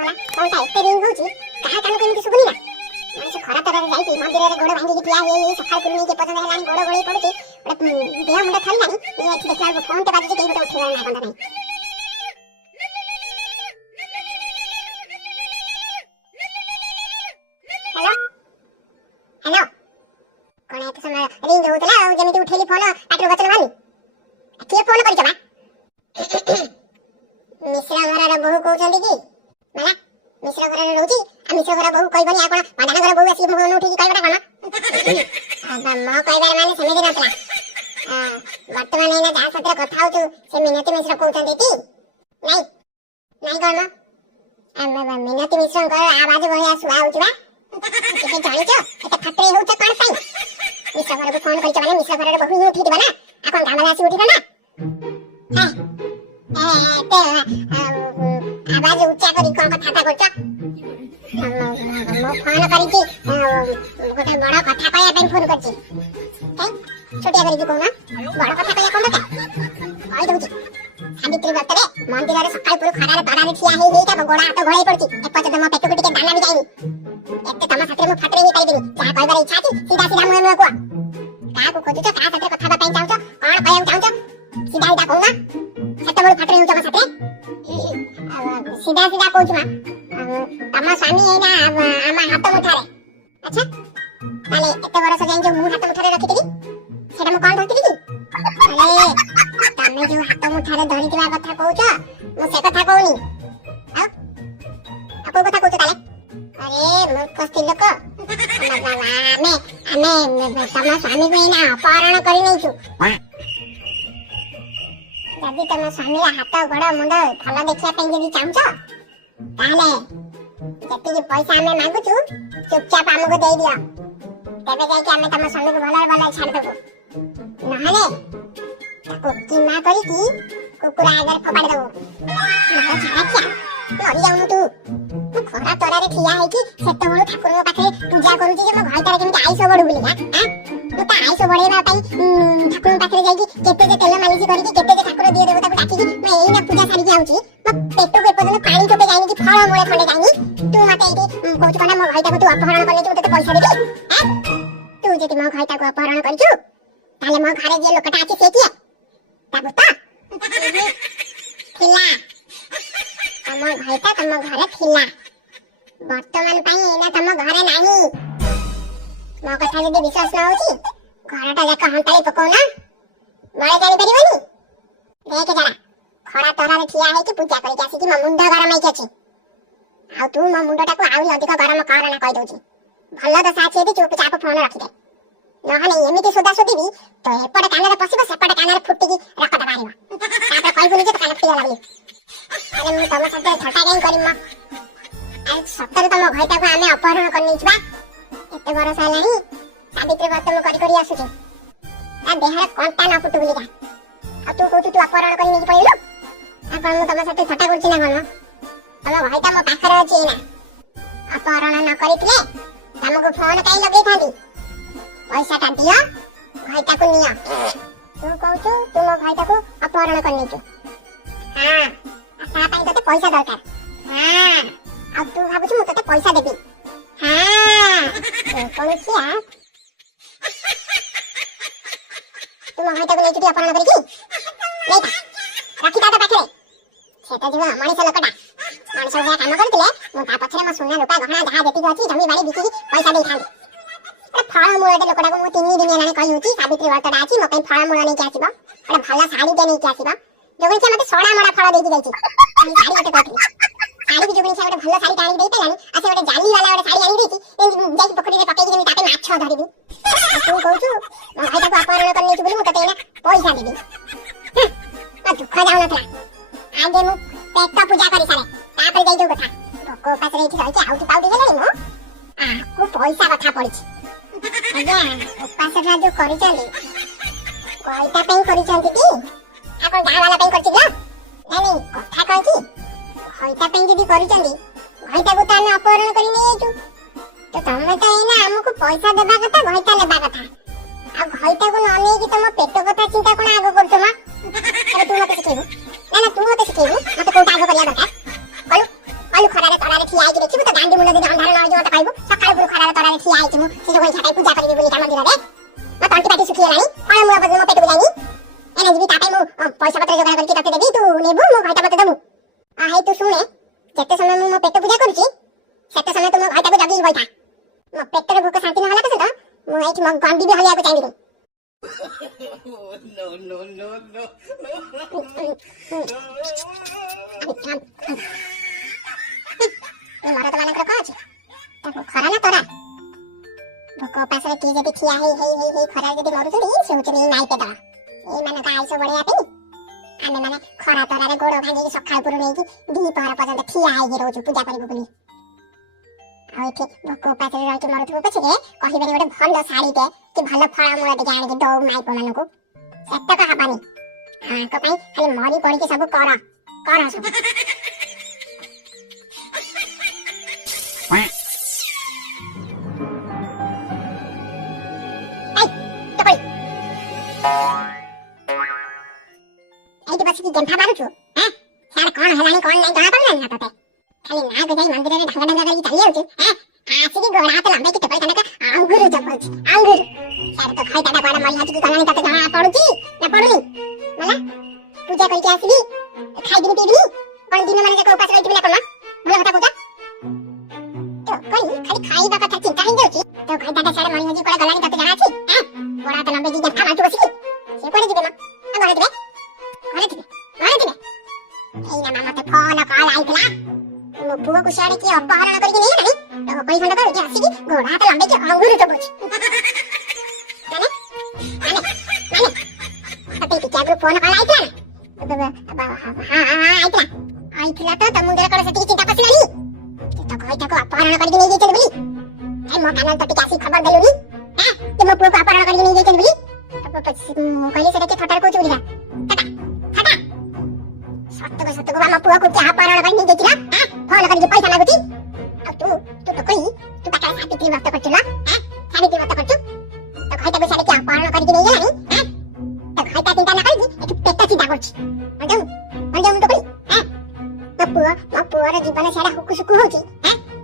मला कोणता एते रिंग होची काहा कान केमिति सुबुनी ना माने से खरा तरह जाईती मंदिर रे गोड़ भांगी ठिया हे सकाळ कुनी के पसंद हेलानी गोड़ गोळी पडुची देह मुंडा थली नानी ये एठी देखला फोन ते बाजी के गोटे उठेला ना बंदा नाही हेलो कोण आहे तसं रिंग होतला जेमिति उठेली फोन पाटलो वचन वाली किए फोन करिछ बा मिश्रा घरर बहु कहउछन्ती कि मला मिश्रा घरर रहउची आ मिश्रा घर बहु कहबनी आपण पाडाना घर बहु आसी फोन उठेकी कहबटा कोन अब म कहबार माने सेमिति नतला वर्तमान एना जा सत्र कथा होछु से मिनति मिश्रा कहउछन्ती कि नाही नाही कोन अब मिनति मिश्रा घर आवाज भया सुआ होछु बा के जानिछ एत खतरे होछ कोन पई मिश्रा घर को फोन करिछ माने मिश्रा घरर बहु उठित बना आपण गामला आसी उठित ना आवाज उच्चा करी कोन कथा करछ मो फोन करिछि गोटे बड़ कथा कहया पे फोन करछि काई छोटिया करिछि कोन बड़ कथा कहया कोन का कहि दउछि सावित्री व्रत रे मंदिर रे सकाळ पुर खरार तरारे ठिया हे हेटा गोडा हाथ घोळाई पड़छि एपच दम पेट कुटी के दाना भी जाइनी एते तमा साथे मो फाटरे ही पाइबिनी जा कहबार इच्छा अछि सीधा सीधा मुहे को का को खोजुछ का साथे कथा बताई चाहछ कोन कहया चाहछ सीधा सीधा कहू ना सेते बड़ फाटरे होछ मा साथे सीधा सीधा कहू मा तमा स्वामी है ना आमा हाथ मुठारे अच्छा ताले एते बड़ सजाइन जो मु हाथ मुठारे रखितिली सेटा मु कोन धरतिली अरे तमे जो हाथ मुठारे धरितबा कथा कहूछ मु से कथा कहूनी आ को कथा कहूछ ताले अरे मूर्ख स्त्री लोक आमे तमा स्वामी को ना अपहरण करि नैछु जदि तमा स्वामी हाथ गोड़ मुंड भल देखिया पे जदि चाहछ ताले जति पैसा आमे मागुछु चुपचाप हमको दे दियो तबे जाय कि आमे तमा स्वामी को भल भल छाड़ देबो नहले ताको किमा करी कि कुकुरा आगर फपाड़ देबो नहले छाड़ा क्या मरि जाउनु तू खरा तरारे ठिया है कि सेत बळु ठाकुर पाखे पूजा करूची जे म घाइतारे केमिति आइसो बडु बुली ना तू ता आइसो बडेबा पई ठाकुर पाखे जाई कि केते जे तेल मालिश करी कि केते जे ठाकुर दिए देवता को डाकी कि मैं एई ना पूजा सारी आउची म पेटो के पदन पानी टोपे जाईनी कि फळ मोळे खंडे जाईनी तू मते एठी कहू कना म घाइता को तू अपहरण करले तू तते पैसा देबी तू जेति म घाइता को अपहरण करछु ताले म घरे जे लोकटा आछि से किए ताबु ता थिला तम घाइता तम घरे थिला वर्तमान पाई एना तम घरे नाही मो कथा जदि विश्वास न होची घरटा जाक हंताई पको ना बळे जानि परिबनी देख जरा खरा तरारे ठिया है कि पूजा करि आसी कि म मुंड गरम है कि आ तू म मुंडटा को आउ अधिक गरम करना कहि दउची भल्ला दशा छै दि चुपचाप फोन रखि दे नहले एमिति सुदा सुदिबी तो एपट कानरे पसिबो सेपट कानरे फुटिकी रकत बारिबो तापर कहि बुली जे कान फटिया लागली अरे मु तम साथे छटा काई करिम आ सत्तर तम घइटा को आमे अपहरण करनी छबा एते बरस हलानी सावित्री व्रत मु करि करि आसुची ता देहर कोंटा न फुटु बुली का आ तू कहू तू अपहरण करि नै पइलु अपन मु तम साथे छटा करछि ना कोन तम घइटा मो पाखरे अछि ना अपहरण न करितले हमको फोन काई लगै थांदी पैसा ता दियो घइटा को निया तू कहू तू मो घइटा को अपहरण करनी छु हां ता ताई तते पैसा दरकार हां अब तू भाबुछु मु तते पैसा देबी हां कोन छिया तू मो घइटा को नै छुटी अपहरण करी कि नै रखी ता पाखरे सेटा जीव मଣିଷ ଲୋକଟା मଣିଷ भया काम करतिले मु ता पछरे म सुना लोका गहना जहा जेति अछि जमी बाड़ी बिकी पैसा देई थांदी अरे फळ मूळटे लोकटा को मु 3 दिन हेलानी कहि होची सावित्री व्रतटा अछि म कई फळ मूळ नै कि आसीबो अरे भला साड़ी दे नै कि आसीबो जोगणी से मते सोडा मोडा फळ देई जाईची साड़ी गोटे कहती साड़ी भी जोगणी से गोटे भला साड़ी टाणी देई पेलानी आ से गोटे जाली वाला गोटे साड़ी आनी देती जाई पोखरी रे पकेई कि तापे माछ धरिबी तू कहू भाई ताको अपहरण करनी छु बोली मु तते ना पैसा देबी आ दुख जाउ नथला आगे मु पेट पूजा करी सारे तापर जाई जो कथा भोको पास रे छि कि आउटी पाउटी गेले मो आ को पैसा कथा पड़िछि आज्ञा उपास रा जो करि चली कोइटा पे करि चंती कि आपन गां वाला पे करछि ना नहीं कथा कहै कि घइटा पे जदी करि चंदी घइटा को ताने अपहरण करि नै छु तो तमे त एना हमको पैसा देबा कथा घइटा लेबा कथा आ घइटा को न नै कि तम पेट कथा चिंता कोन आगो करछ मा अरे तू मते सिखेबो ना ना तू मते सिखेबो मते कोटा आगो करिया दरकार कलु कलु खरारे तरारे ଶୁଣେ ଯେତେ ସମୟ ମୁଁ ମୋ ପେଟ ପୂଜା କରୁଛି ସେତେ ସମୟ ତୁ ମୋ ଘରଟାକୁ ଜଗିକି ବଇଥା। ମୋ ପେଟରେ ଭୋକ ଶାନ୍ତି ନହେଲା ପର୍ଯ୍ୟନ୍ତ ମୁଁ ଏଇଠି ମୋ ଗଣ୍ଡି ବି ହଲିବାକୁ ଚାହିଁବିନି। ମରଦ ମାନଙ୍କର କଣ ଅଛି ତାକୁ ଖରା ନା ତରା। ଭୋକ ଉପାସରେ କିଏ ଯଦି ଠିଆ ହେଇ ହେଇ ହେଇ ହେଇ ଖରାରେ ଯଦି ମରୁଛନ୍ତି ସେ ହଉଛନ୍ତି ନାଇ ପେଦଳ। ଏଇମାନଙ୍କ ଆୟୁଷ ବଢେଇବା ପାଇଁ ଆମେ ମାନେ ଖରା ତରାରେ ଗୋଡ ଭାଙ୍ଗିକି ସକାଳ ପୁରୁ ନେଇକି ଦିପହର ପର୍ଯ୍ୟନ୍ତ ଠିଆ ହେଇକି ରହୁଛୁ ପୂଜା କରିବୁ ବୋଲି। ଆଉ ଏଠି ଭୋକ ଉପାସରେ ରହିକି ମରୁଥିବୁ ପଛରେ କହିବେନି ଗୋଟେ ଭଲ ଶାଢୀଟେ କି ଭଲ ଫଳମୂଳ ଟିକେ ଆଣିକି ଦଉ ମାଇପ ମାନଙ୍କୁ। ସେତକ ହବନି। ଆଙ୍କ ପାଇଁ ଖାଲି ମରି ପଡିକି ସବୁ କର ସବୁ। ଏଇଠି ବସିକି ଗେମ୍ଫା ମାରୁଛୁ ସିଆଡେ କଣ ହେଲାଣି କଣ ନାହିଁ ଜଣା ପଡିଲାନି ନା ତତେ। ଖାଲି ନାକୁ ଯାଇ ମନ୍ଦିରରେ ଢଙ୍ଗା ଢଙ୍ଗା କରିକି ଚାଲି ଯାଉଛୁ। ଆସିକି ଗୋଡ ହାତ ଲମ୍ବେଇକି ଟୋପଇ ତନକ ଆଙ୍ଗୁରୁ ଚପଉଛି ଆଙ୍ଗୁରୁ। ସିଆଡେ ତ ଖଇତାଟା କୁଆଡେ ମରି ହାଜିକି ଗଲାଣି ତତେ ଜଣା ପଡୁଛି ନା ପଡୁନି? ମଲା ପୂଜା କରିକି ଆସିବି ଖାଇବିନି ପିଇବିନି କଣ ଦିନ ମାନେ ଯାକ ଉପାସ ରହିଥିବି ନା କଣ? ଭଲ କଥା କହୁଛ ତ କହି ଖାଲି ଖାଇବା କଥା ଚିନ୍ତା ହେଇଯାଉଛି। ତ ଖଇତାଟା ସିଆଡେ ମରି ହାଜିକି କୁଆଡେ ଗଲାଣି ତତେ ଜଣା ଅଛି? ଗୋଡ ହାତ ଲମ୍ବେଇକି ଗେମ୍ଫା ମାରୁଛୁ ବସିକି। ସେ କୁଆଡେ ଯିବେ ମ? ଘରେ ଥିବେ ଏଇନା ମତେ ଫୋନ କଲ ଆଇଥିଲା। ମୋ ପୁଅକୁ ସିଆଡେ କିଏ ଅପହରଣ କରିକି ନେଇଗଲାଣି। ତ କଇ ଖଣ୍ଡ କରୁଛି ଆସିକି ଗୋଡ ହାତ ଲମ୍ବେଇକି ଅଙ୍ଗୁରୁ ଚପଉଛି। ମାନେ ତତେ ଟିକେ ଆଗରୁ ଫୋନ କଲ ଆଇଥିଲା ନା? ଆଇଥିଲା ତ ମୁଣ୍ଡରେ କଣ ସେତିକି ଚିନ୍ତା ପଶିଲାଣି? ତ କଇଟାକୁ ଅପହରଣ କରିକି ନେଇଯାଇଛନ୍ତି ବୋଲି। ମୋ କାନରେ ତ ଟିକେ ଆସିକି ଖବର ଦେଲୁନି ଯେ ମୋ ପୁଅକୁ ଅପହରଣ କରିକି ନେଇଯାଇଛନ୍ତି ବୋଲି। ମୁଁ କହିଲି ସେଟା କିଏ ଥଟାରେ କହୁଛୁ ବୋଲି। ସତକୁ ଆମ ପୁଅକୁ କିଏ ଅପହରଣ କରି ନେଇଯାଇଥିଲା? ଫୋନ କରିକି ପଇସା ମାଗୁଛି। ଆଉ ତୁ ତ କହି ତୁ ପାଖରେ ସାବିତ୍ରୀ ବ୍ରତ କରୁଛୁ ନା? ସାବିତ୍ରୀ ବ୍ରତ କରୁଛୁ ତ ଖଇଟାକୁ ସିଆଡେ କିଏ ଅପହରଣ କରିକି ନେଇଗଲାଣି। ତ ଖଇଟା ଚିନ୍ତା ନ କରିକି ଏଠି ପେଟ ଚିନ୍ତା କରୁଛି। ମୁଁ ତ କହି ମୋ ପୁଅର ଜୀବନ ସିଆଡେ ହୁକୁ ସୁକୁ ହଉଛି।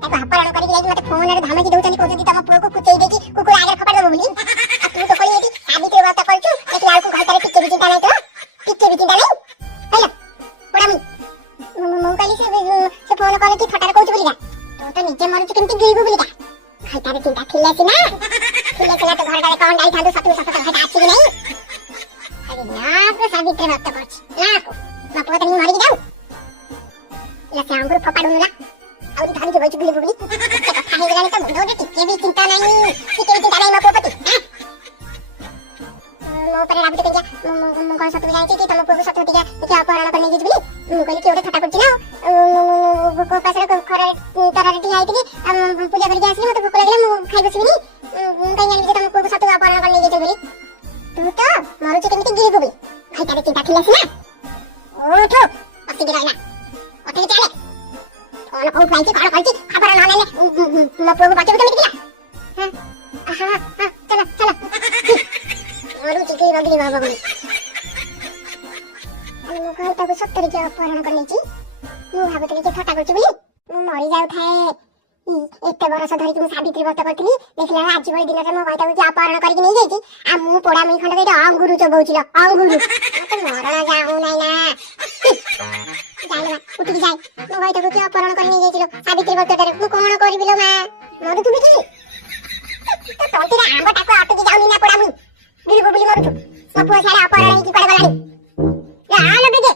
ତାକୁ ଅପହରଣ କରିକି ଯାଇକି ମତେ ଫୋନରେ ଧମକି ଦଉଛନ୍ତି କହୁଛନ୍ତି ତମ ପୁଅକୁ କୁଚେଇ ଦେଇକି କୁକୁର ଆଗରେ ଫୋପାଡ଼ି ଦେବ ବୋଲି। ଆଉ ତୁ ତ କହି ଏଠି ସାବିତ୍ରୀ ବ୍ରତ କରୁଛୁ ଦେଖିଲା ବେଳକୁ ଘରଟାରେ ଟିକେ ବି ଚିନ୍ତା ନାହିଁ ତୋର। ଟିକେ ବି ଚିନ୍ତା ନାହିଁ କହିଲ ପୋଡାମି। ମୁଁ କହିଲି ସେ ଫୋନ କଲେ କି ଥଟାରେ କହୁଛୁ ବୋଲିକା। ତୁ ତ ନିଜେ ମରୁଛୁ କେମିତି ଗିଳିବୁ ବୋଲିକା। ଘରଟାରେ ଚିନ୍ତା ଥିଲେ ସିନା ତ ଘରଟାରେ କଣ ଯାଇଥାନ୍ତୁ ସତୁ ସତ ଘରଟା ଅଛି କି ନାହିଁ। ନାକୁ ସାବିତ୍ରୀ ବ୍ରତ କରୁଛି ନାକୁ ମୋ ପୁଅ ତ ମରିକି ଯାଉ। ସେ ଅଙ୍ଗୁର ଫୋପାଡୁନି ନା ଆହୁରି ଧରିକି ବଇଛୁ ଗିଳିବୁ ବୋଲି। ଏତେ କଥା ହେଇଗଲାଣି ତ ମୁଣ୍ଡ ଟିକେ ବି ଚିନ୍ତା ନାହିଁ ମୋ ପୁଅ ପ୍ରତି। ମୋ ଉପରେ ରାଗୁଛ କେମିତିଆ? ମୁଁ କଣ ସତକୁ ଜାଣିଛି କି ତମ ପୁଅକୁ ସତ ଟିକେ ଅପହରଣ କରି ନେଇଯାଇଛି ବୋଲି? ମୁଁ କହିଲି କିଏ ଗୋଟେ ଥଟା କରୁଛି ନା। ଭୋକ ଉପାସରେ ଖରାରେ ତରାରେ ଠିଆ ହେଇଥିଲି ପୂଜା କରିକି ଆସିଲି। ମତେ ଭୋକ ଲାଗିଲା ମୁଁ ଖାଇ ବସିବିନି। ମୁଁ କାହିଁ ଜାଣିବି ଯେ ତମ ପୁଅକୁ ସତ ଅପହରଣ କରି ନେଇଯାଇଛି ବୋଲି? ତୁ ତ ମରୁଛୁ କେମିତି ଗିଳିବୁ ବୋଲି। ଘଇତାରେ ଚିନ୍ତା ଥିଲା ସିନା। ଓଠୁ ବସିକି ରହିଲା ଅଟକି ଚାଲେ। ଫୋନ କୋଉଠୁ ଆଇଛି କଣ କରିଛି ଖବର ନ ନେଲେ ମୋ ପୁଅକୁ ବଞ୍ଚେଇବୁ କେମିତି ପିଲା? ଚାଲ ମରୁଛି କି ରଗିଲି ବାବା ବୋଲି। ମୁଁ ଘରଟାକୁ ସତରେ କିଏ ଅପହରଣ କରି ନେଇଛି? ମୁଁ ଭାବୁଥିଲି କିଏ ଥଟ୍ଟା କରୁଛି ବୋଲି। ମୁଁ ମରି ଯାଉଥାଏ ଏତେ ବର୍ଷ ଧରିକି ମୁଁ ସାବିତ୍ରୀ ବ୍ରତ କରିଥିଲି। ଦେଖିଲା ବେଳେ ଆଜି ଭଳି ଦିନରେ ମୋ ଘରଟାକୁ କିଏ ଅପହରଣ କରିକି ନେଇଯାଇଛି। ଆଉ ମୁଁ ପୋଡାମୁଇ ଖଣ୍ଡ ଏଇଟା ଅଙ୍ଗୁରୁ ଚୋବଉଛି ଲୋ ଅଙ୍ଗୁରୁ। ମତେ ମରଣ ଯାଉନାହିଁ ନା। ଉଠିକି ଯାଏ ମୋ ଘରଟାକୁ କିଏ ଅପହରଣ କରି ନେଇଯାଇଛି ଲୋ ସାବିତ୍ରୀ ବ୍ରତଟାରେ। ମୁଁ କଣ କରିବି ଲୋ ମା? ମରୁଥିବି କି ତଣ୍ଟିରେ ଆମ୍ବଟାକୁ ଅଟକି ଯାଉନି ନା ପୋଡାମୁଇ ଗିଳିବୁ ବୋଲି ମରୁଛୁ। ମୋ ପୁଅ ସିଆଡେ ଅପହରଣ ହେଇକି କୁଆଡେ ଗଲାଣି। ଆଲୋ ଟିକେ